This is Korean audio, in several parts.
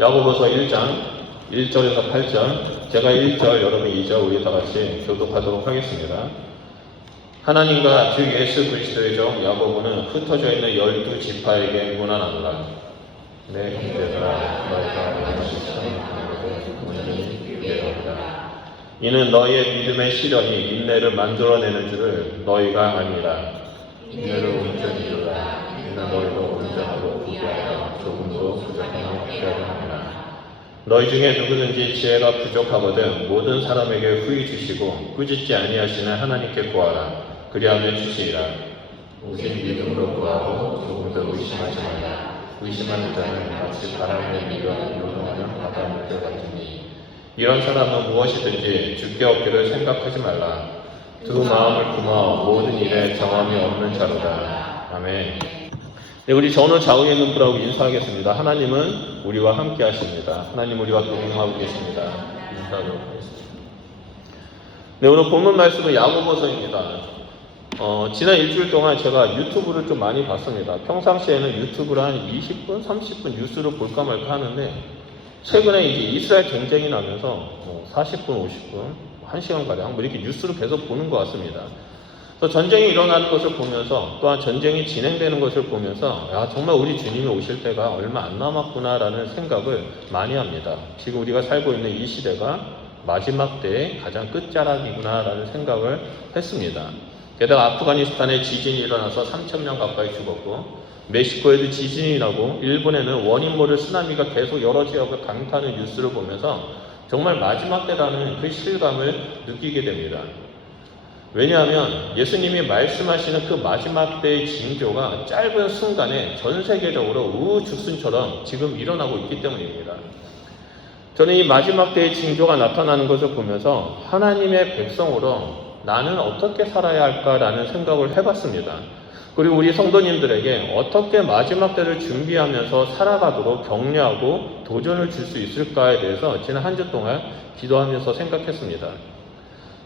야고보서 1장 1절에서 8절, 제가 1절, 여러분이 2절 우리 다 같이 교독하도록 하겠습니다. 하나님과 주 예수 그리스도의 종 야고보는 흩어져 있는 12지파에게 문안하노라. 내 형제들아, 너희가 원하시 이는 너희의 믿음의 시련이 인내를 만들어내는 줄을 너희가 아니라. 인내를 온전히 이루라. 이는 너희도 온전하고 부귀하여 조금도 부족함을 피하려 함이라. 너희 중에 누구든지 지혜가 부족하거든 모든 사람에게 후히 주시고 꾸짖지 아니하시는 하나님께 구하라. 그리하면 주시리라. 오직 믿음으로 구하고 조금도 의심하지 말라. 의심하는 자는 마치 바람에 밀려 요동하는 바다물결 같으니 이런 사람은 무엇이든지 주께 얻기를 생각하지 말라. 두 마음을 품어 모든 일에 정함이 없는 자로다. 아멘. 네, 우리 오늘 좌우에 있는 분하고 인사하겠습니다. 하나님은 우리와 함께 하십니다. 하나님 우리와 동행하고 계십니다. 인사하도록 하겠습니다. 네, 오늘 본문 말씀은 야고보서입니다. 지난 일주일 동안 제가 유튜브를 좀 많이 봤습니다. 평상시에는 유튜브를 한 20분, 30분 뉴스를 볼까 말까 하는데 최근에 이제 이스라엘 전쟁이 나면서 40분, 50분, 1시간가량 이렇게 뉴스를 계속 보는 것 같습니다. 또 전쟁이 일어나는 것을 보면서 또한 전쟁이 진행되는 것을 보면서 정말 우리 주님이 오실 때가 얼마 안 남았구나라는 생각을 많이 합니다. 지금 우리가 살고 있는 이 시대가 마지막 때의 가장 끝자락이구나라는 생각을 했습니다. 게다가 아프가니스탄에 지진이 일어나서 3,000명 가까이 죽었고 멕시코에도 지진이 나고 일본에는 원인 모를 쓰나미가 계속 여러 지역을 강타하는 뉴스를 보면서 정말 마지막 때라는 그 실감을 느끼게 됩니다. 왜냐하면 예수님이 말씀하시는 그 마지막 때의 징조가 짧은 순간에 전 세계적으로 우후죽순처럼 지금 일어나고 있기 때문입니다. 저는 이 마지막 때의 징조가 나타나는 것을 보면서 하나님의 백성으로 나는 어떻게 살아야 할까라는 생각을 해봤습니다. 그리고 우리 성도님들에게 어떻게 마지막 때를 준비하면서 살아가도록 격려하고 도전을 줄 수 있을까에 대해서 지난 한 주 동안 기도하면서 생각했습니다.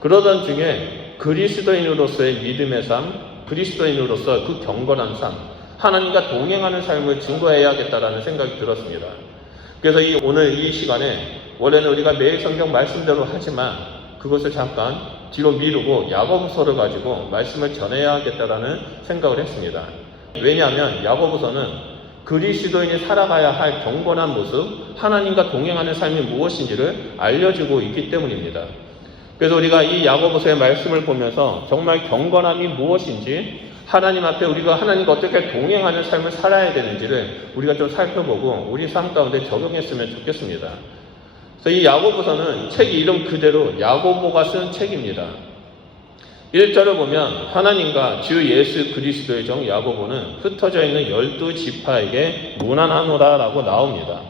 그러던 중에 그리스도인으로서의 믿음의 삶, 그리스도인으로서 그 경건한 삶, 하나님과 동행하는 삶을 증거해야겠다라는 생각이 들었습니다. 그래서 오늘 이 시간에 원래는 우리가 매일 성경 말씀대로 하지만 그것을 잠깐 뒤로 미루고 야고보서를 가지고 말씀을 전해야겠다라는 생각을 했습니다. 왜냐하면 야고보서는 그리스도인이 살아가야 할 경건한 모습, 하나님과 동행하는 삶이 무엇인지를 알려주고 있기 때문입니다. 그래서 우리가 이 야고보서의 말씀을 보면서 정말 경건함이 무엇인지, 하나님 앞에 우리가 하나님과 어떻게 동행하는 삶을 살아야 되는지를 우리가 좀 살펴보고 우리 삶 가운데 적용했으면 좋겠습니다. 그래서 이 야고보서는 책 이름 그대로 야고보가 쓴 책입니다. 1절을 보면 하나님과 주 예수 그리스도의 종 야고보는 흩어져 있는 12지파에게 문안하노라 라고 나옵니다.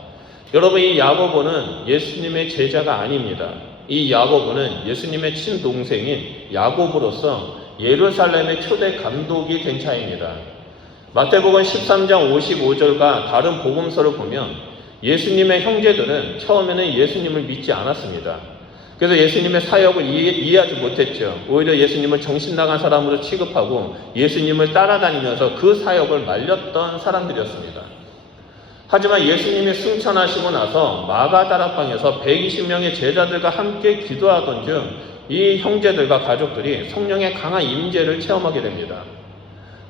여러분, 이 야고보는 예수님의 제자가 아닙니다. 이 야고보는 예수님의 친동생인 야고보로서 예루살렘의 초대 감독이 된 자입니다. 마태복음 13장 55절과 다른 복음서를 보면 예수님의 형제들은 처음에는 예수님을 믿지 않았습니다. 그래서 예수님의 사역을 이해하지 못했죠. 오히려 예수님을 정신나간 사람으로 취급하고 예수님을 따라다니면서 그 사역을 말렸던 사람들이었습니다. 하지만 예수님이 승천하시고 나서 마가다락방에서 120명의 제자들과 함께 기도하던 중 이 형제들과 가족들이 성령의 강한 임재를 체험하게 됩니다.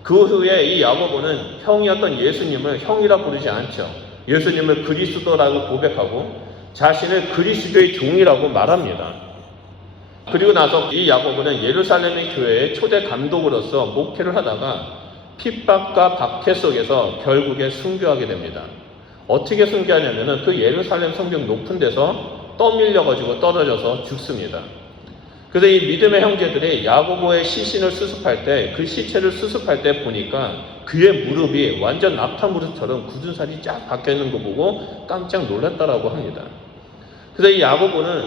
그 후에 이 야고보는 형이었던 예수님을 형이라 부르지 않죠. 예수님을 그리스도라고 고백하고 자신을 그리스도의 종이라고 말합니다. 그리고 나서 이 야고보는 예루살렘의 교회의 초대 감독으로서 목회를 하다가 핍박과 박해 속에서 결국에 순교하게 됩니다. 어떻게 순교하냐면은 그 예루살렘 성벽 높은 데서 떠밀려가지고 떨어져서 죽습니다. 그래서 이 믿음의 형제들이 야고보의 시신을 수습할 때, 그 시체를 수습할 때 보니까 그의 무릎이 완전 낙타무릎처럼 굳은 살이 쫙 박혀있는 거 보고 깜짝 놀랐다라고 합니다. 그래서 이 야고보는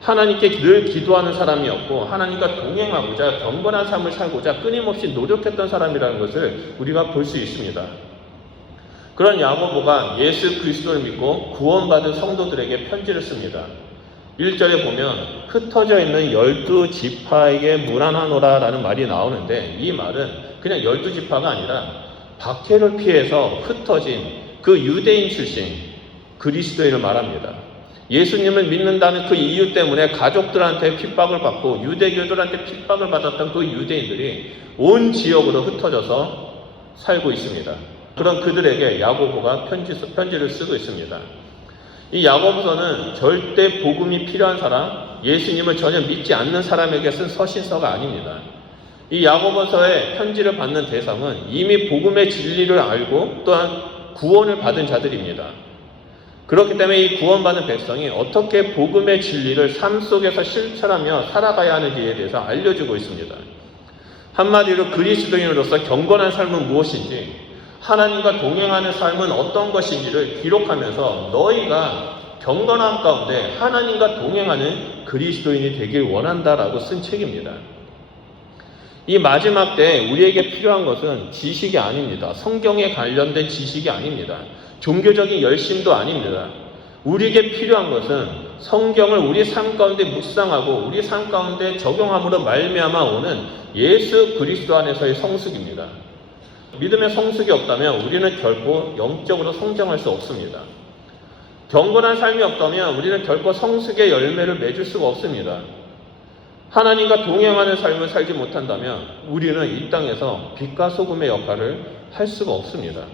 하나님께 늘 기도하는 사람이었고 하나님과 동행하고자 경건한 삶을 살고자 끊임없이 노력했던 사람이라는 것을 우리가 볼 수 있습니다. 그런 야고보가 예수 그리스도를 믿고 구원받은 성도들에게 편지를 씁니다. 1절에 보면 흩어져 있는 12지파에게 문안하노라 라는 말이 나오는데, 이 말은 그냥 12지파가 아니라 박해를 피해서 흩어진 그 유대인 출신, 그리스도인을 말합니다. 예수님을 믿는다는 그 이유 때문에 가족들한테 편박을 받고 유대교들한테 핍박을 받았던 그 유대인들이 온 지역으로 흩어져서 살고 있습니다. 그런 그들에게 야고보가 편지를 쓰고 있습니다. 이 야고보서는 절대 복음이 필요한 사람, 예수님을 전혀 믿지 않는 사람에게 쓴 서신서가 아닙니다. 이 야고보서의 편지를 받는 대상은 이미 복음의 진리를 알고 또한 구원을 받은 자들입니다. 그렇기 때문에 이 구원받은 백성이 어떻게 복음의 진리를 삶 속에서 실천하며 살아가야 하는지에 대해서 알려주고 있습니다. 한마디로 그리스도인으로서 경건한 삶은 무엇인지, 하나님과 동행하는 삶은 어떤 것인지를 기록하면서 너희가 경건함 가운데 하나님과 동행하는 그리스도인이 되길 원한다라고 쓴 책입니다. 이 마지막 때 우리에게 필요한 것은 지식이 아닙니다. 성경에 관련된 지식이 아닙니다. 종교적인 열심도 아닙니다. 우리에게 필요한 것은 성경을 우리 삶 가운데 묵상하고 우리 삶 가운데 적용함으로 말미암아 오는 예수 그리스도 안에서의 성숙입니다. 믿음의 성숙이 없다면 우리는 결코 영적으로 성장할 수 없습니다. 경건한 삶이 없다면 우리는 결코 성숙의 열매를 맺을 수가 없습니다. 하나님과 동행하는 삶을 살지 못한다면 우리는 이 땅에서 빛과 소금의 역할을 할 수가 없습니다.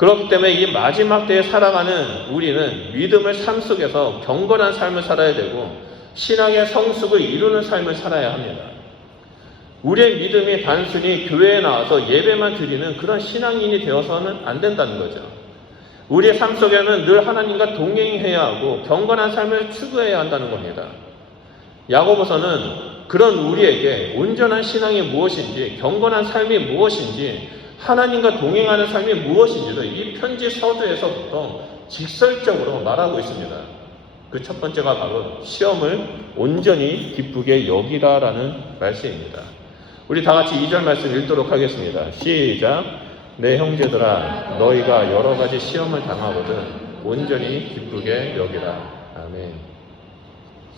그렇기 때문에 이 마지막 때에 살아가는 우리는 믿음의 삶 속에서 경건한 삶을 살아야 되고 신앙의 성숙을 이루는 삶을 살아야 합니다. 우리의 믿음이 단순히 교회에 나와서 예배만 드리는 그런 신앙인이 되어서는 안 된다는 거죠. 우리의 삶 속에는 늘 하나님과 동행해야 하고 경건한 삶을 추구해야 한다는 겁니다. 야고보서는 그런 우리에게 온전한 신앙이 무엇인지, 경건한 삶이 무엇인지, 하나님과 동행하는 삶이 무엇인지를 이 편지 서두에서부터 직설적으로 말하고 있습니다. 그 첫 번째가 바로 시험을 온전히 기쁘게 여기라라는 말씀입니다. 우리 다 같이 2절 말씀 읽도록 하겠습니다. 시작. 내 형제들아 너희가 여러 가지 시험을 당하거든 온전히 기쁘게 여기라. 아멘.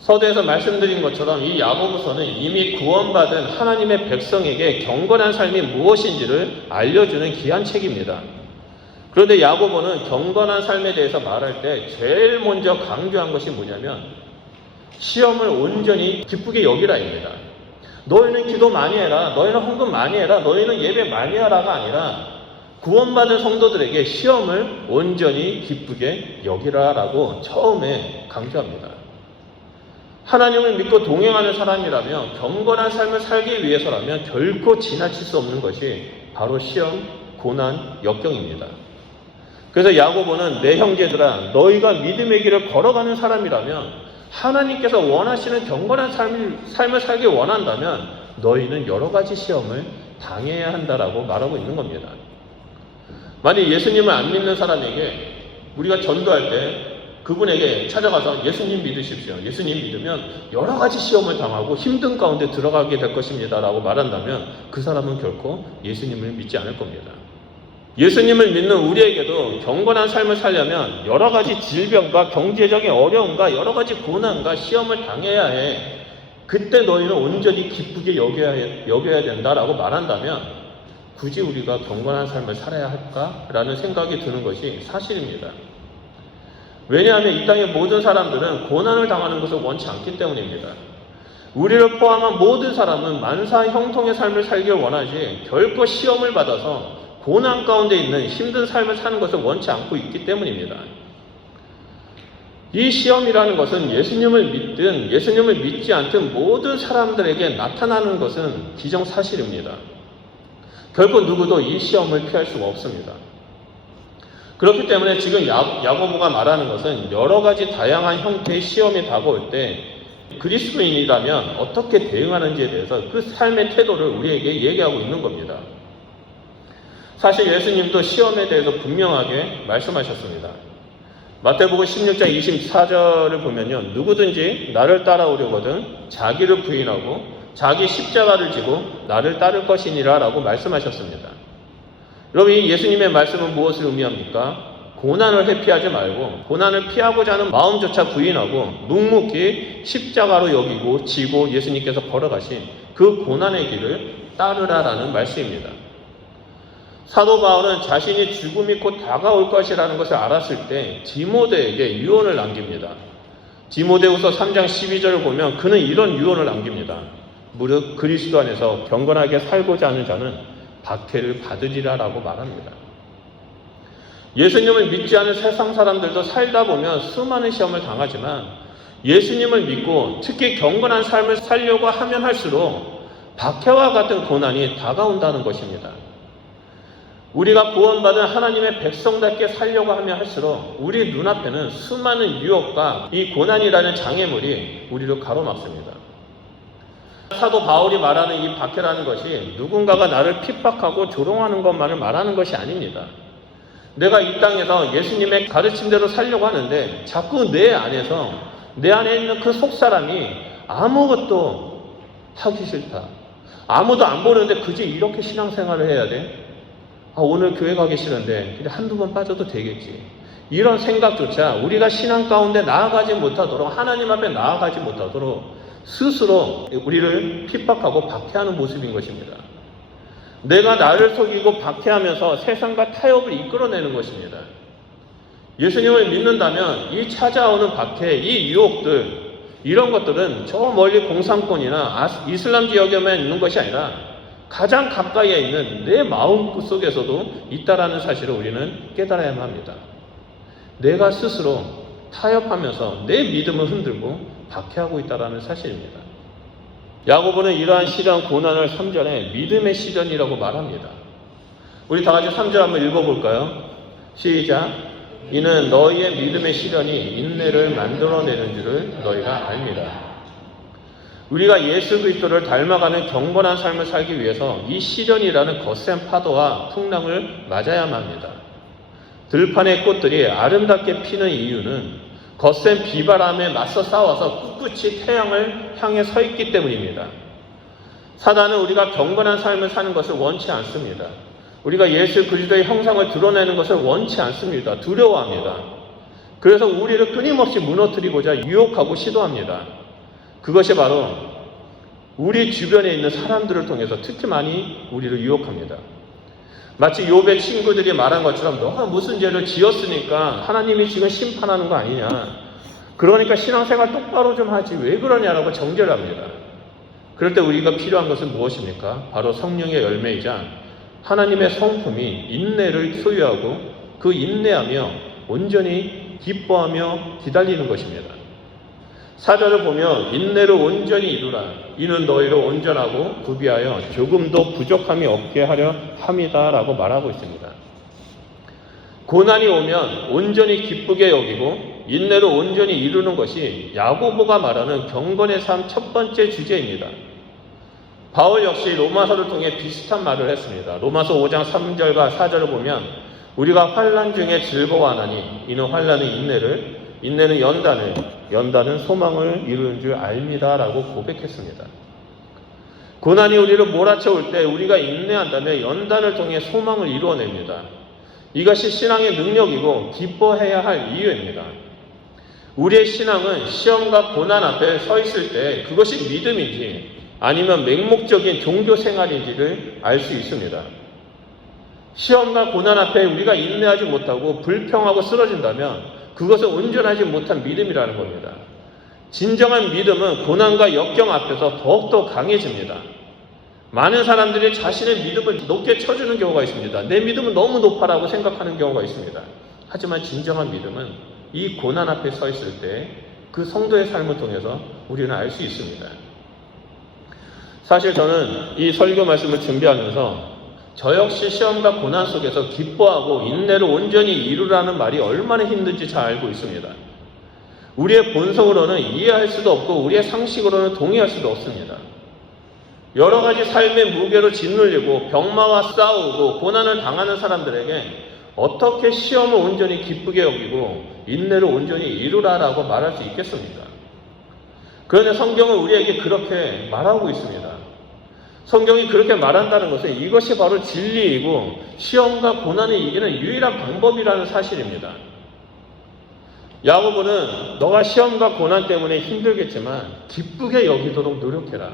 서두에서 말씀드린 것처럼 이 야고보서는 이미 구원받은 하나님의 백성에게 경건한 삶이 무엇인지를 알려주는 귀한 책입니다. 그런데 야고보는 경건한 삶에 대해서 말할 때 제일 먼저 강조한 것이 뭐냐면 시험을 온전히 기쁘게 여기라입니다. 너희는 기도 많이 해라, 너희는 헌금 많이 해라, 너희는 예배 많이 하라가 아니라 구원받은 성도들에게 시험을 온전히 기쁘게 여기라라고 처음에 강조합니다. 하나님을 믿고 동행하는 사람이라면 경건한 삶을 살기 위해서라면 결코 지나칠 수 없는 것이 바로 시험, 고난, 역경입니다. 그래서 야고보는 내 형제들아 너희가 믿음의 길을 걸어가는 사람이라면 하나님께서 원하시는 경건한 삶을 살기 원한다면 너희는 여러 가지 시험을 당해야 한다라고 말하고 있는 겁니다. 만약 예수님을 안 믿는 사람에게 우리가 전도할 때 그분에게 찾아가서 예수님 믿으십시오. 예수님 믿으면 여러 가지 시험을 당하고 힘든 가운데 들어가게 될 것입니다 라고 말한다면 그 사람은 결코 예수님을 믿지 않을 겁니다. 예수님을 믿는 우리에게도 경건한 삶을 살려면 여러 가지 질병과 경제적인 어려움과 여러 가지 고난과 시험을 당해야 해. 그때 너희는 온전히 기쁘게 여겨야 된다라고 말한다면 굳이 우리가 경건한 삶을 살아야 할까라는 생각이 드는 것이 사실입니다. 왜냐하면 이 땅의 모든 사람들은 고난을 당하는 것을 원치 않기 때문입니다. 우리를 포함한 모든 사람은 만사 형통의 삶을 살길 원하지 결코 시험을 받아서 고난 가운데 있는 힘든 삶을 사는 것을 원치 않고 있기 때문입니다. 이 시험이라는 것은 예수님을 믿든 예수님을 믿지 않든 모든 사람들에게 나타나는 것은 기정사실입니다. 결코 누구도 이 시험을 피할 수가 없습니다. 그렇기 때문에 지금 야고보가 말하는 것은 여러 가지 다양한 형태의 시험이 다가올 때 그리스도인이라면 어떻게 대응하는지에 대해서 그 삶의 태도를 우리에게 얘기하고 있는 겁니다. 사실 예수님도 시험에 대해서 분명하게 말씀하셨습니다. 마태복음 16장 24절을 보면요. 누구든지 나를 따라오려거든 자기를 부인하고 자기 십자가를 지고 나를 따를 것이니라 라고 말씀하셨습니다. 여러분 이 예수님의 말씀은 무엇을 의미합니까? 고난을 회피하지 말고 고난을 피하고자 하는 마음조차 부인하고 묵묵히 십자가로 여기고 지고 예수님께서 걸어가신 그 고난의 길을 따르라라는 말씀입니다. 사도 바울은 자신이 죽음이 곧 다가올 것이라는 것을 알았을 때 디모데에게 유언을 남깁니다. 디모데후서 3장 12절을 보면 그는 이런 유언을 남깁니다. 무릇 그리스도 안에서 경건하게 살고자 하는 자는 박해를 받으리라라고 말합니다. 예수님을 믿지 않은 세상 사람들도 살다 보면 수많은 시험을 당하지만 예수님을 믿고 특히 경건한 삶을 살려고 하면 할수록 박해와 같은 고난이 다가온다는 것입니다. 우리가 구원받은 하나님의 백성답게 살려고 하면 할수록 우리 눈앞에는 수많은 유혹과 이 고난이라는 장애물이 우리를 가로막습니다. 사도 바울이 말하는 이 박해라는 것이 누군가가 나를 핍박하고 조롱하는 것만을 말하는 것이 아닙니다. 내가 이 땅에서 예수님의 가르침대로 살려고 하는데 자꾸 내 안에 있는 그 속사람이 아무것도 하기 싫다. 아무도 안 보는데 굳이 이렇게 신앙생활을 해야 돼? 오늘 교회 가기 싫은데 그냥 한두 번 빠져도 되겠지. 이런 생각조차 우리가 신앙 가운데 나아가지 못하도록, 하나님 앞에 나아가지 못하도록 스스로 우리를 핍박하고 박해하는 모습인 것입니다. 내가 나를 속이고 박해하면서 세상과 타협을 이끌어내는 것입니다. 예수님을 믿는다면 이 찾아오는 박해, 이 유혹들, 이런 것들은 저 멀리 공산권이나 이슬람 지역에만 있는 것이 아니라 가장 가까이에 있는 내 마음 속에서도 있다라는 사실을 우리는 깨달아야만 합니다. 내가 스스로 타협하면서 내 믿음을 흔들고 박해하고 있다라는 사실입니다. 야고보는 이러한 시련, 고난을 3절에 믿음의 시련이라고 말합니다. 우리 다 같이 3절 한번 읽어볼까요? 시작. 이는 너희의 믿음의 시련이 인내를 만들어내는 줄을 너희가 압니다. 우리가 예수 그리스도를 닮아가는 경건한 삶을 살기 위해서 이 시련이라는 거센 파도와 풍랑을 맞아야만 합니다. 들판의 꽃들이 아름답게 피는 이유는 거센 비바람에 맞서 싸워서 꿋꿋이 태양을 향해 서 있기 때문입니다. 사단은 우리가 경건한 삶을 사는 것을 원치 않습니다. 우리가 예수 그리스도의 형상을 드러내는 것을 원치 않습니다. 두려워합니다. 그래서 우리를 끊임없이 무너뜨리고자 유혹하고 시도합니다. 그것이 바로 우리 주변에 있는 사람들을 통해서 특히 많이 우리를 유혹합니다. 마치 욥의 친구들이 말한 것처럼 너가 무슨 죄를 지었으니까 하나님이 지금 심판하는 거 아니냐. 그러니까 신앙생활 똑바로 좀 하지 왜 그러냐라고 정죄를 합니다. 그럴 때 우리가 필요한 것은 무엇입니까? 바로 성령의 열매이자 하나님의 성품이 인내를 소유하고 그 인내하며 온전히 기뻐하며 기다리는 것입니다. 4절을 보면 인내를 온전히 이루라. 이는 너희를 온전하고 구비하여 조금도 부족함이 없게 하려 함이다 라고 말하고 있습니다. 고난이 오면 온전히 기쁘게 여기고 인내를 온전히 이루는 것이 야고보가 말하는 경건의 삶 첫 번째 주제입니다. 바울 역시 로마서를 통해 비슷한 말을 했습니다. 로마서 5장 3절과 4절을 보면 우리가 환난 중에 즐거워하나니 이는 환난은 인내를, 인내는 연단을, 연단은 소망을 이루는 줄 압니다 라고 고백했습니다. 고난이 우리를 몰아쳐올 때 우리가 인내한다면 연단을 통해 소망을 이루어냅니다. 이것이 신앙의 능력이고 기뻐해야 할 이유입니다. 우리의 신앙은 시험과 고난 앞에 서 있을 때 그것이 믿음인지 아니면 맹목적인 종교 생활인지를 알 수 있습니다. 시험과 고난 앞에 우리가 인내하지 못하고 불평하고 쓰러진다면 그것은 온전하지 못한 믿음이라는 겁니다. 진정한 믿음은 고난과 역경 앞에서 더욱더 강해집니다. 많은 사람들이 자신의 믿음을 높게 쳐주는 경우가 있습니다. 내 믿음은 너무 높아라고 생각하는 경우가 있습니다. 하지만 진정한 믿음은 이 고난 앞에 서 있을 때 그 성도의 삶을 통해서 우리는 알 수 있습니다. 사실 저는 이 설교 말씀을 준비하면서 저 역시 시험과 고난 속에서 기뻐하고 인내를 온전히 이루라는 말이 얼마나 힘든지 잘 알고 있습니다. 우리의 본성으로는 이해할 수도 없고 우리의 상식으로는 동의할 수도 없습니다. 여러 가지 삶의 무게로 짓눌리고 병마와 싸우고 고난을 당하는 사람들에게 어떻게 시험을 온전히 기쁘게 여기고 인내를 온전히 이루라라고 말할 수 있겠습니까? 그런데 성경은 우리에게 그렇게 말하고 있습니다. 성경이 그렇게 말한다는 것은 이것이 바로 진리이고 시험과 고난을 이기는 유일한 방법이라는 사실입니다. 야고보는 너가 시험과 고난 때문에 힘들겠지만 기쁘게 여기도록 노력해라.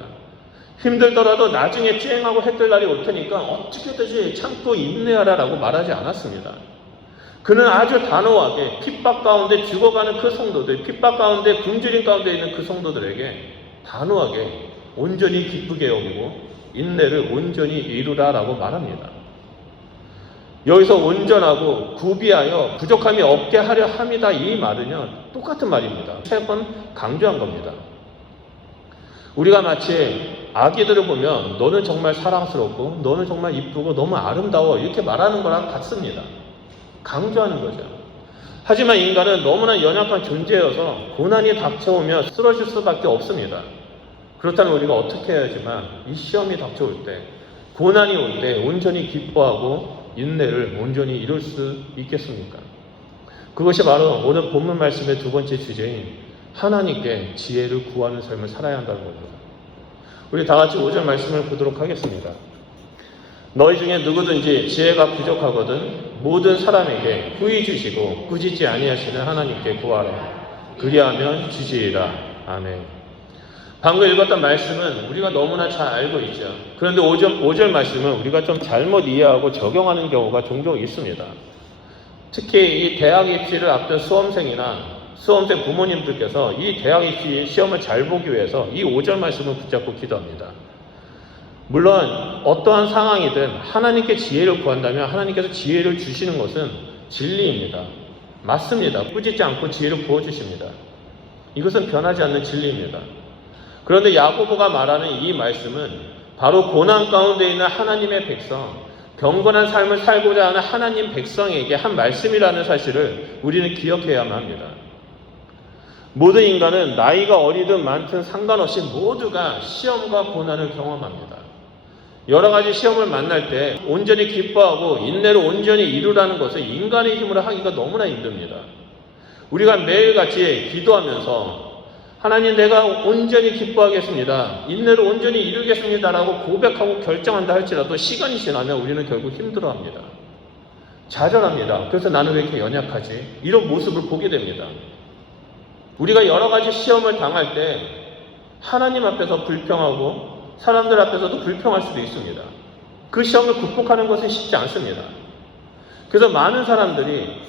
힘들더라도 나중에 쨍하고 해뜰 날이 올 테니까 어떻게든지 참고 인내하라라고 말하지 않았습니다. 그는 아주 단호하게 핍박 가운데 죽어가는 그 성도들, 핍박 가운데 굶주림 가운데 있는 그 성도들에게 단호하게 온전히 기쁘게 여기고 인내를 온전히 이루라라고 말합니다. 여기서 온전하고 구비하여 부족함이 없게 하려 함이다, 이 말은요 똑같은 말입니다. 3번 강조한 겁니다. 우리가 마치 아기들을 보면 너는 정말 사랑스럽고 너는 정말 이쁘고 너무 아름다워 이렇게 말하는 거랑 같습니다. 강조하는 거죠. 하지만 인간은 너무나 연약한 존재여서 고난이 닥쳐오면 쓰러질 수밖에 없습니다. 그렇다면 우리가 어떻게 해야지만 이 시험이 닥쳐올 때, 고난이 올 때 온전히 기뻐하고 인내를 온전히 이룰 수 있겠습니까? 그것이 바로 오늘 본문 말씀의 두 번째 주제인 하나님께 지혜를 구하는 삶을 살아야 한다는 겁니다. 우리 다 같이 5절 말씀을 보도록 하겠습니다. 너희 중에 누구든지 지혜가 부족하거든 모든 사람에게 후히 주시고 꾸짖지 아니하시는 하나님께 구하라. 그리하면 주시리라. 아멘. 방금 읽었던 말씀은 우리가 너무나 잘 알고 있죠. 그런데 5절 말씀은 우리가 좀 잘못 이해하고 적용하는 경우가 종종 있습니다. 특히 이 대학 입시를 앞둔 수험생이나 수험생 부모님들께서 이 대학 입시 시험을 잘 보기 위해서 이 5절 말씀을 붙잡고 기도합니다. 물론 어떠한 상황이든 하나님께 지혜를 구한다면 하나님께서 지혜를 주시는 것은 진리입니다. 맞습니다. 꾸짖지 않고 지혜를 부어주십니다. 이것은 변하지 않는 진리입니다. 그런데 야고보가 말하는 이 말씀은 바로 고난 가운데 있는 하나님의 백성, 경건한 삶을 살고자 하는 하나님 백성에게 한 말씀이라는 사실을 우리는 기억해야만 합니다. 모든 인간은 나이가 어리든 많든 상관없이 모두가 시험과 고난을 경험합니다. 여러 가지 시험을 만날 때 온전히 기뻐하고 인내를 온전히 이루라는 것을 인간의 힘으로 하기가 너무나 힘듭니다. 우리가 매일같이 기도하면서 하나님 내가 온전히 기뻐하겠습니다. 인내를 온전히 이루겠습니다라고 고백하고 결정한다 할지라도 시간이 지나면 우리는 결국 힘들어합니다. 좌절합니다. 그래서 나는 왜 이렇게 연약하지? 이런 모습을 보게 됩니다. 우리가 여러 가지 시험을 당할 때 하나님 앞에서 불평하고 사람들 앞에서도 불평할 수도 있습니다. 그 시험을 극복하는 것은 쉽지 않습니다. 그래서 많은 사람들이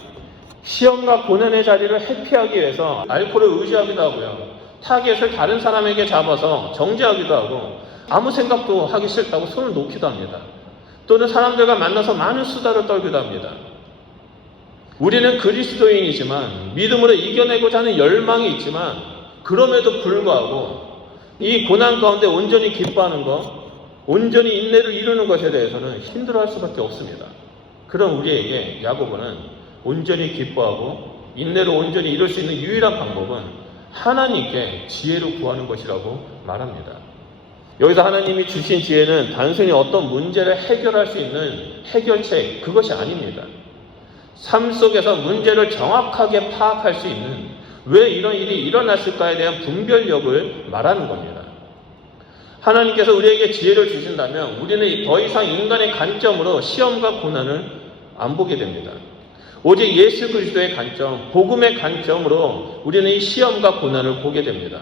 시험과 고난의 자리를 회피하기 위해서 알코올을 의지하기도 하고요. 타겟을 다른 사람에게 잡아서 정죄하기도 하고 아무 생각도 하기 싫다고 손을 놓기도 합니다. 또는 사람들과 만나서 많은 수다를 떨기도 합니다. 우리는 그리스도인이지만 믿음으로 이겨내고자 하는 열망이 있지만 그럼에도 불구하고 이 고난 가운데 온전히 기뻐하는 것, 온전히 인내를 이루는 것에 대해서는 힘들어할 수밖에 없습니다. 그런 우리에게 야고보는 온전히 기뻐하고 인내를 온전히 이룰 수 있는 유일한 방법은 하나님께 지혜를 구하는 것이라고 말합니다. 여기서 하나님이 주신 지혜는 단순히 어떤 문제를 해결할 수 있는 해결책, 그것이 아닙니다. 삶 속에서 문제를 정확하게 파악할 수 있는 왜 이런 일이 일어났을까에 대한 분별력을 말하는 겁니다. 하나님께서 우리에게 지혜를 주신다면 우리는 더 이상 인간의 관점으로 시험과 고난을 안 보게 됩니다. 오직 예수 그리스도의 관점, 복음의 관점으로 우리는 이 시험과 고난을 보게 됩니다.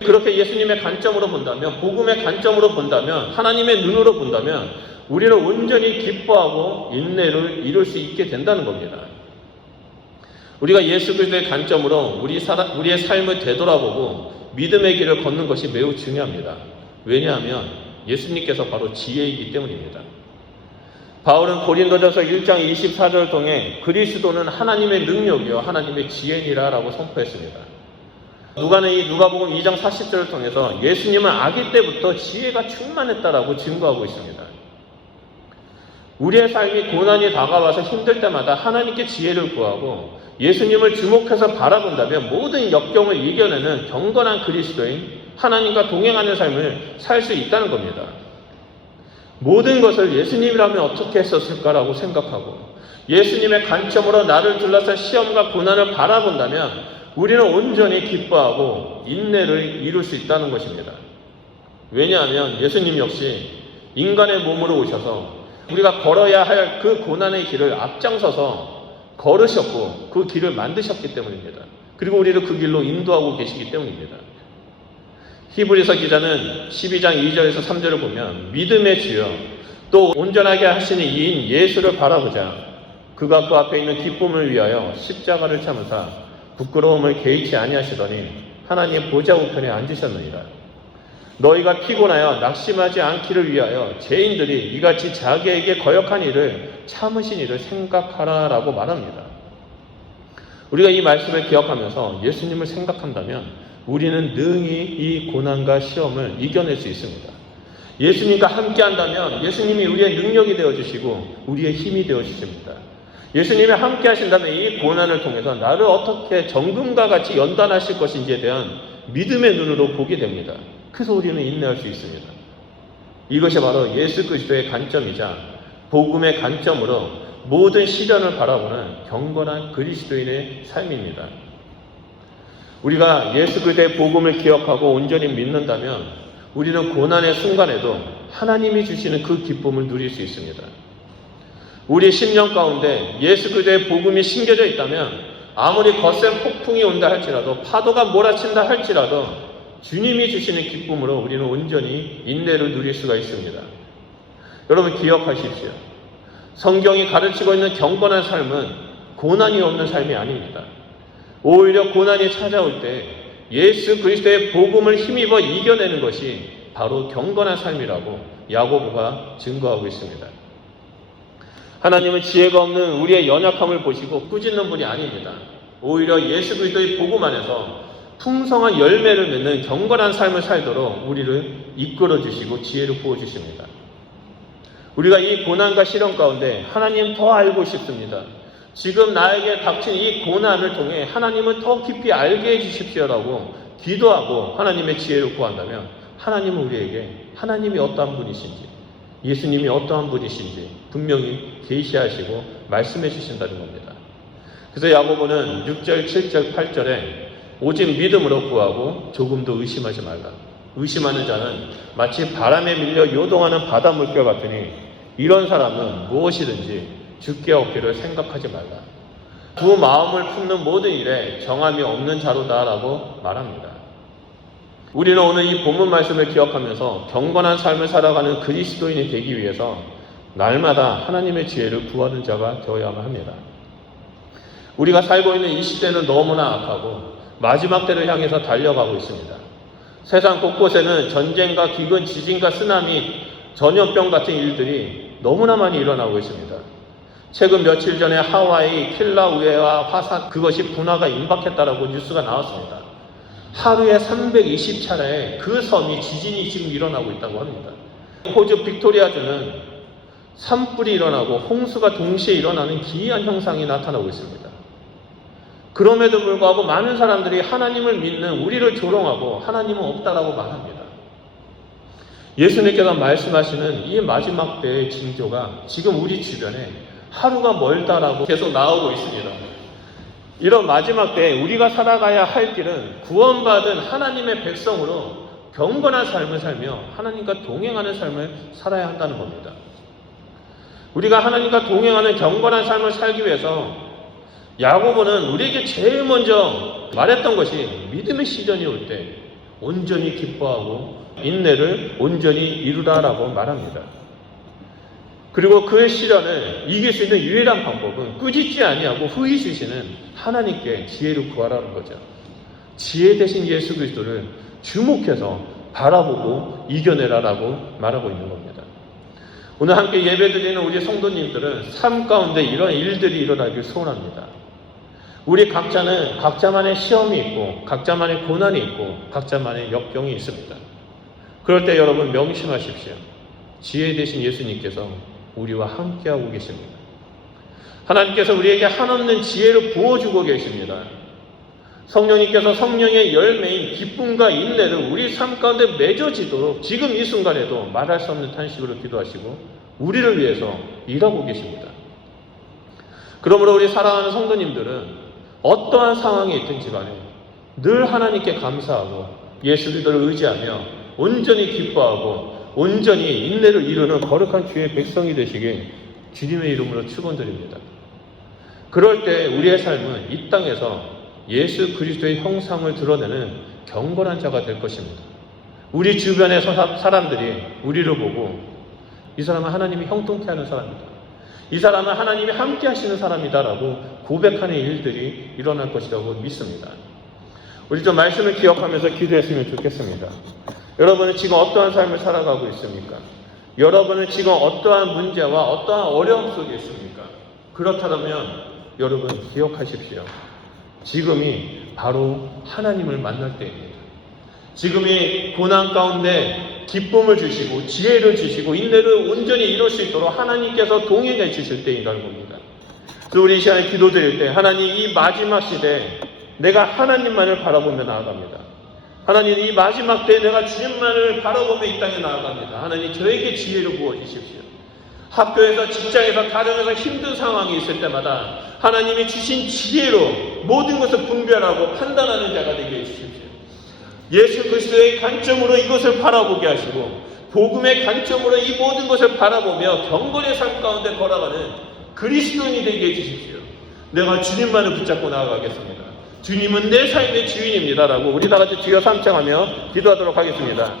그렇게 예수님의 관점으로 본다면, 복음의 관점으로 본다면, 하나님의 눈으로 본다면 우리는 온전히 기뻐하고 인내를 이룰 수 있게 된다는 겁니다. 우리가 예수 그리스도의 관점으로 우리의 삶을 되돌아보고 믿음의 길을 걷는 것이 매우 중요합니다. 왜냐하면 예수님께서 바로 지혜이기 때문입니다. 바울은 고린도전서 1장 24절을 통해 그리스도는 하나님의 능력이요 하나님의 지혜니라 라고 선포했습니다. 누가는 이 누가복음 2장 40절을 통해서 예수님은 아기 때부터 지혜가 충만했다라고 증거하고 있습니다. 우리의 삶이 고난이 다가와서 힘들 때마다 하나님께 지혜를 구하고 예수님을 주목해서 바라본다면 모든 역경을 이겨내는 경건한 그리스도인, 하나님과 동행하는 삶을 살 수 있다는 겁니다. 모든 것을 예수님이라면 어떻게 했었을까라고 생각하고 예수님의 관점으로 나를 둘러싼 시험과 고난을 바라본다면 우리는 온전히 기뻐하고 인내를 이룰 수 있다는 것입니다. 왜냐하면 예수님 역시 인간의 몸으로 오셔서 우리가 걸어야 할 그 고난의 길을 앞장서서 걸으셨고 그 길을 만드셨기 때문입니다. 그리고 우리를 그 길로 인도하고 계시기 때문입니다. 히브리서 기자는 12장 2절에서 3절을 보면 믿음의 주여 또 온전하게 하시는 이인 예수를 바라보자. 그가 그 앞에 있는 기쁨을 위하여 십자가를 참으사 부끄러움을 개의치 아니하시더니 하나님 보좌 우편에 앉으셨느니라. 너희가 피곤하여 낙심하지 않기를 위하여 죄인들이 이같이 자기에게 거역한 일을 참으신 일을 생각하라라고 말합니다. 우리가 이 말씀을 기억하면서 예수님을 생각한다면 우리는 능히 이 고난과 시험을 이겨낼 수 있습니다. 예수님과 함께 한다면 예수님이 우리의 능력이 되어주시고 우리의 힘이 되어주십니다. 예수님이 함께 하신다면 이 고난을 통해서 나를 어떻게 정금과 같이 연단하실 것인지에 대한 믿음의 눈으로 보게 됩니다. 그래서 우리는 인내할 수 있습니다. 이것이 바로 예수 그리스도의 관점이자 복음의 관점으로 모든 시련을 바라보는 경건한 그리스도인의 삶입니다. 우리가 예수 그리스도의 복음을 기억하고 온전히 믿는다면 우리는 고난의 순간에도 하나님이 주시는 그 기쁨을 누릴 수 있습니다. 우리 심령 가운데 예수 그리스도의 복음이 심겨져 있다면 아무리 거센 폭풍이 온다 할지라도 파도가 몰아친다 할지라도 주님이 주시는 기쁨으로 우리는 온전히 인내를 누릴 수가 있습니다. 여러분 기억하십시오. 성경이 가르치고 있는 경건한 삶은 고난이 없는 삶이 아닙니다. 오히려 고난이 찾아올 때 예수 그리스도의 복음을 힘입어 이겨내는 것이 바로 경건한 삶이라고 야고보가 증거하고 있습니다. 하나님은 지혜가 없는 우리의 연약함을 보시고 꾸짖는 분이 아닙니다. 오히려 예수 그리스도의 복음 안에서 풍성한 열매를 맺는 경건한 삶을 살도록 우리를 이끌어 주시고 지혜를 부어 주십니다. 우리가 이 고난과 시련 가운데 하나님 더 알고 싶습니다. 지금 나에게 닥친 이 고난을 통해 하나님을 더 깊이 알게 해주십시오라고 기도하고 하나님의 지혜를 구한다면 하나님은 우리에게 하나님이 어떠한 분이신지 예수님이 어떠한 분이신지 분명히 계시하시고 말씀해 주신다는 겁니다. 그래서 야고보는 6절, 7절, 8절에 오직 믿음으로 구하고 조금도 의심하지 말라. 의심하는 자는 마치 바람에 밀려 요동하는 바다 물결 같으니 이런 사람은 무엇이든지 죽게 얻기를 생각하지 말라. 두 마음을 품는 모든 일에 정함이 없는 자로다라고 말합니다. 우리는 오늘 이 본문 말씀을 기억하면서 경건한 삶을 살아가는 그리스도인이 되기 위해서 날마다 하나님의 지혜를 구하는 자가 되어야만 합니다. 우리가 살고 있는 이 시대는 너무나 악하고 마지막 때를 향해서 달려가고 있습니다. 세상 곳곳에는 전쟁과 기근, 지진과 쓰나미, 전염병 같은 일들이 너무나 많이 일어나고 있습니다. 최근 며칠 전에 하와이 킬라우에와 화산 그것이 분화가 임박했다라고 뉴스가 나왔습니다. 하루에 320차례 그 섬이 지진이 지금 일어나고 있다고 합니다. 호주 빅토리아주는 산불이 일어나고 홍수가 동시에 일어나는 기이한 현상이 나타나고 있습니다. 그럼에도 불구하고 많은 사람들이 하나님을 믿는 우리를 조롱하고 하나님은 없다라고 말합니다. 예수님께서 말씀하시는 이 마지막 때의 징조가 지금 우리 주변에 하루가 멀다라고 계속 나오고 있습니다. 이런 마지막 때에 우리가 살아가야 할 길은 구원받은 하나님의 백성으로 경건한 삶을 살며 하나님과 동행하는 삶을 살아야 한다는 겁니다. 우리가 하나님과 동행하는 경건한 삶을 살기 위해서 야고보는 우리에게 제일 먼저 말했던 것이 믿음의 시련이 올 때 온전히 기뻐하고 인내를 온전히 이루라라고 말합니다. 그리고 그 시련을 이길 수 있는 유일한 방법은 꾸짖지 아니하고 후히 주시는 하나님께 지혜를 구하라는 거죠. 지혜 대신 예수 그리스도를 주목해서 바라보고 이겨내라라고 말하고 있는 겁니다. 오늘 함께 예배드리는 우리 성도님들은 삶 가운데 이런 일들이 일어나길 소원합니다. 우리 각자는 각자만의 시험이 있고 각자만의 고난이 있고 각자만의 역경이 있습니다. 그럴 때 여러분 명심하십시오. 지혜 되신 예수님께서 우리와 함께하고 계십니다. 하나님께서 우리에게 한없는 지혜를 부어주고 계십니다. 성령님께서 성령의 열매인 기쁨과 인내를 우리 삶 가운데 맺어지도록 지금 이 순간에도 말할 수 없는 탄식으로 기도하시고 우리를 위해서 일하고 계십니다. 그러므로 우리 사랑하는 성도님들은 어떠한 상황이 있든지 간에 늘 하나님께 감사하고 예수 그리스도를 의지하며 온전히 기뻐하고 온전히 인내를 이루는 거룩한 주의 백성이 되시길 주님의 이름으로 축원드립니다. 그럴 때 우리의 삶은 이 땅에서 예수 그리스도의 형상을 드러내는 경건한 자가 될 것입니다. 우리 주변의 사람들이 우리를 보고 이 사람은 하나님이 형통케 하는 사람이다, 이 사람은 하나님이 함께 하시는 사람이다라고 고백하는 일들이 일어날 것이라고 믿습니다. 우리 좀 말씀을 기억하면서 기도했으면 좋겠습니다. 여러분은 지금 어떠한 삶을 살아가고 있습니까? 여러분은 지금 어떠한 문제와 어떠한 어려움 속에 있습니까? 그렇다면 여러분 기억하십시오. 지금이 바로 하나님을 만날 때입니다. 지금이 고난 가운데 기쁨을 주시고 지혜를 주시고 인내를 온전히 이룰 수 있도록 하나님께서 동행해 주실 때이라는 겁니다. 그래서 우리 이 시간에 기도드릴 때 하나님, 이 마지막 시대에 내가 하나님만을 바라보며 나아갑니다. 하나님, 이 마지막 때에 내가 주님만을 바라보며 이 땅에 나아갑니다. 하나님, 저에게 지혜를 부어주십시오. 학교에서, 직장에서, 가정에서 힘든 상황이 있을 때마다 하나님이 주신 지혜로 모든 것을 분별하고 판단하는 자가 되게 해주십시오. 예수 그리스도의 관점으로 이것을 바라보게 하시고 복음의 관점으로 이 모든 것을 바라보며 경건의 삶 가운데 걸어가는 그리스도인이 되게 해주십시오. 내가 주님만을 붙잡고 나아가겠습니다. 주님은 내 삶의 주인입니다 라고 우리 다 같이 주여 삼창하며 기도하도록 하겠습니다.